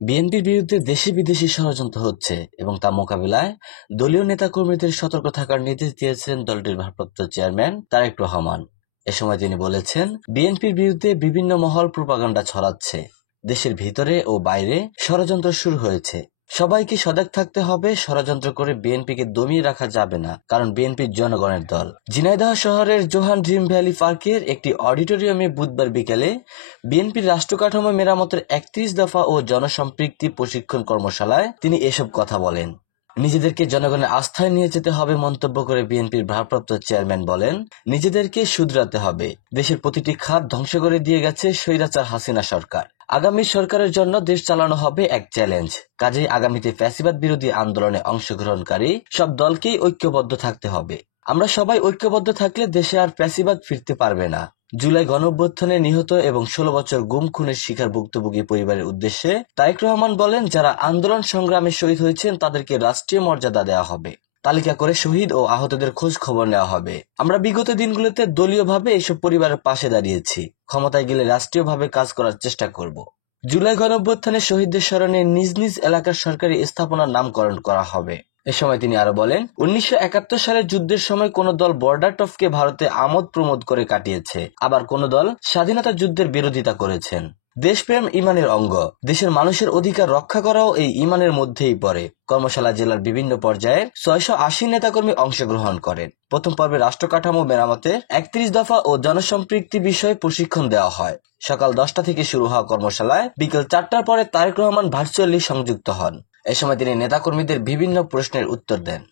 বিএনপির বিরুদ্ধে দেশি বিদেশি ষড়যন্ত্র হচ্ছে এবং তা মোকাবিলায় দলীয় নেতাকর্মীদের সতর্ক থাকার নির্দেশ দিয়েছেন দলটির ভারপ্রাপ্ত চেয়ারম্যান তারেক রহমান। এ সময় তিনি বলেছেন, বিএনপির বিরুদ্ধে বিভিন্ন মহল প্রোপাগান্ডা ছড়াচ্ছে। দেশের ভিতরে ও বাইরে ষড়যন্ত্র শুরু হয়েছে। সবাইকে সজাগ থাকতে হবে। ষড়যন্ত্র করে বিএনপিকে দমিয়ে রাখা যাবে না, কারণ বিএনপি জনগণের দল। ঝিনাইদহ শহরের জোহান ড্রিম ভ্যালি পার্কের একটি অডিটোরিয়ামে বুধবার বিকেলে বিএনপির রাষ্ট্রকাঠামো মেরামতের ৩১ দফা ও জনসম্পৃক্তি প্রশিক্ষণ কর্মশালায় তিনি এসব কথা বলেন। নিজেদেরকে জনগণের আস্থায় নিয়ে যেতে হবে মন্তব্য করে বিএনপির ভারপ্রাপ্ত চেয়ারম্যান বলেন, নিজেদেরকে শুধরাতে হবে। দেশের প্রতিটি খাত ধ্বংস করে দিয়ে গেছে স্বৈরাচার হাসিনা সরকার। আগামী সরকারের জন্য দেশ চালানো হবে এক চ্যালেঞ্জ। কাজেই আগামীতে ফ্যাসিবাদ বিরোধী আন্দোলনে অংশগ্রহণকারী সব দলকেই ঐক্যবদ্ধ থাকতে হবে। আমরা সবাই ঐক্যবদ্ধ থাকলে দেশে আর ফ্যাসিবাদ ফিরতে পারবে না। জুলাই গণঅভ্যুত্থানে নিহত এবং ১৬ বছর গুম খুনের শিকার ভুক্তভোগী পরিবারের উদ্দেশ্যে তারেক রহমান বলেন, যারা আন্দোলন সংগ্রামে শহীদ হয়েছেন তাদেরকে রাষ্ট্রীয় মর্যাদা দেওয়া হবে। তালিকা করে শহীদ ও আহতদের খোঁজ খবর নেওয়া হবে। আমরা বিগত দিনগুলোতে দলীয়ভাবে এসব পরিবারের পাশে দাঁড়িয়েছি। ক্ষমতায় গেলে রাষ্ট্রীয়ভাবে কাজ করার চেষ্টা করব। জুলাই গণঅভ্যুত্থানে শহীদদের স্মরণে নিজ নিজ এলাকার সরকারি স্থাপনার নামকরণ করা হবে। এ সময় তিনি আরো বলেন, ১৯৭১ সালের যুদ্ধের সময় কোন দল বর্ডার টপকে ভারতে আমোদ প্রমোদ করে কাটিয়েছে, আবার কোন দল স্বাধীনতা যুদ্ধের বিরোধিতা করেছেন। দেশপ্রেম ইমানের অঙ্গ। দেশের মানুষের অধিকার রক্ষা করাও এই ইমানের মধ্যেই পড়ে। কর্মশালা জেলার বিভিন্ন পর্যায়ের ৬৮০ নেতাকর্মী অংশগ্রহণ করেন। প্রথম পর্বে রাষ্ট্রকাঠামো মেরামতের ৩১ দফা ও জনসম্পৃক্তি বিষয়ে প্রশিক্ষণ দেওয়া হয়। সকাল ১০টা থেকে শুরু হওয়া কর্মশালায় বিকেল ৪টার পরে তারেক রহমান ভার্চুয়ালি সংযুক্ত হন। এ সময় তিনি নেতাকর্মীদের বিভিন্ন প্রশ্নের উত্তর দেন।